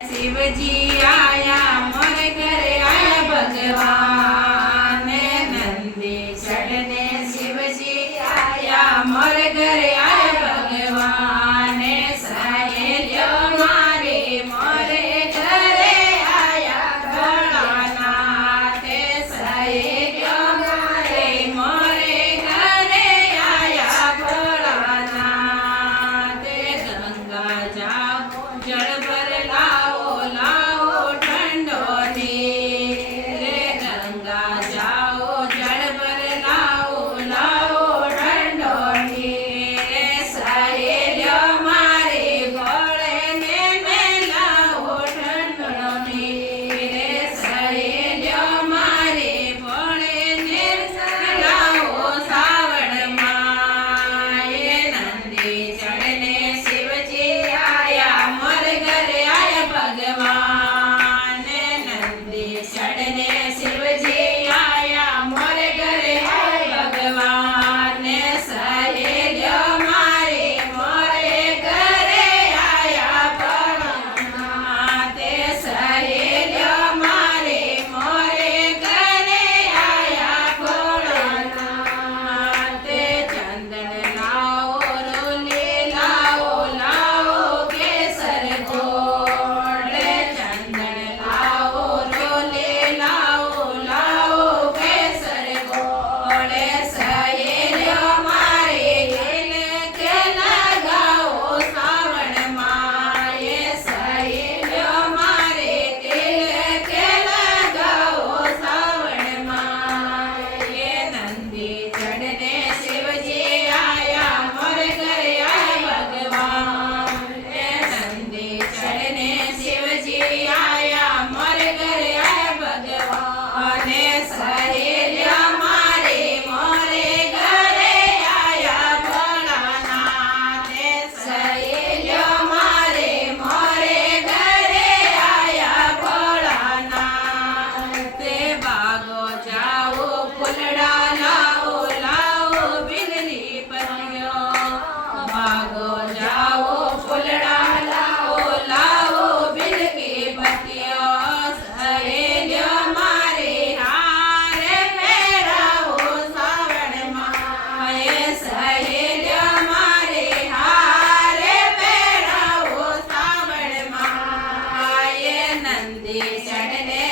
शिवजी आया मोरे घरे आया भगवान नंदी चढ़ने शिवजी आया मोरे घरे आया भगवान सहेलियों मारे मोरे घरे आया भोलानाथ सहेलियों मारे मोरे घरे आया भोलानाथ गंगा जाओ जल भर लाओ लाओ ठंडो नीर गंगा जाओ जल भर लाओ लाओ ठंडो नीर सहेलियों मारे भोले ने लाओ ठंडो नीर सहेलियों मारे भोले ने लाओ सावण माए नंदी चढ़ने शिवजी आया मोरे घरे आया भगवान नंदी चढ़ने शिवजी आया मोरे घरे आया भगवान सहेलियों मारे मोरे घरे आया भोलानाथ सहेलियों मारे मोरे घरे आया भोलानाथ चंदन लाओ रोले लाओ लाओ केसर गोड़ चंदन लाओ रोले लाओ लाओ केसर गोड़ सहेलियों मारे दिल के लगाओ सावन माए सहेलियों मारे दिल के लगाओ सावन माए नंदी चढ़ने शिवजी आया मोरे घरे आया भगवान नंदी चढ़ने शिवजी आया मोरे घरे आया भगवान सहेलियों मारे मोरे घरे आया भोलानाथ सहेलियों मारे मोरे घरे आया भोलानाथ भागो जाओ फुलड़ा लाओ लाओ बिनली पतियों भागो जाओ फुलड़ा लाओ लाओ बिन की पतियों सहेलियों मारे हार फेराओ सावण माए सहेलियों मारे हार फेराओ सावण माए नंदी चढ़ने